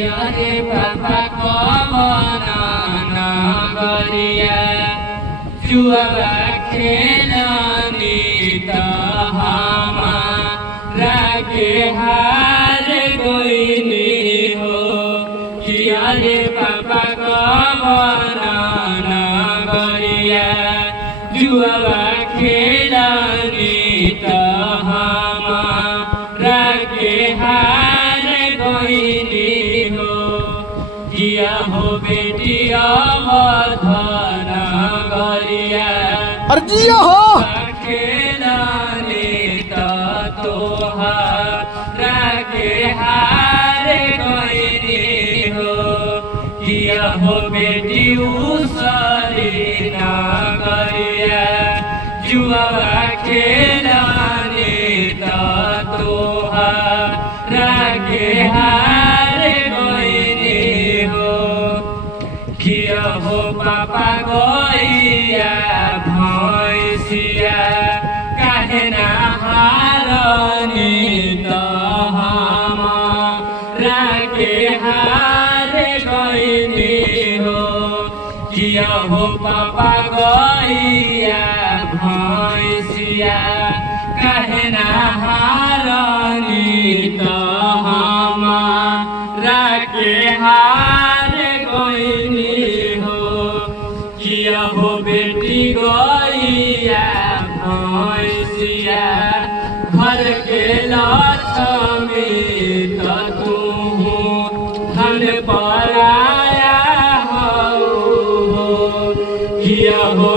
रे बाबा कवन नगरिया जुआ खेलनी त हमारा के हार गईनी हो। रे बाबा कवन नगरिया जुआ खेलनी त हमारा के हार गईनी हो। किया हो बेटिया धन गरिया अर्जिया हो खेलनी त तोहरा के हार गईनी हो। किया हो बेटी उसरी नगरिया जुआ खेलनी त तोहरा के हार गईनी हो। किया हो पापा गैया भैंसिया काहे ना हारनी त हमारा के हार गईनी हो। किया हो पापा गैया भैंसिया काहे ना हारनी त हमारा के हार गईनी हो। किया हो बेटी गैया भैंसिया घर के लक्ष्मी त तू धन पराया हो। किया हो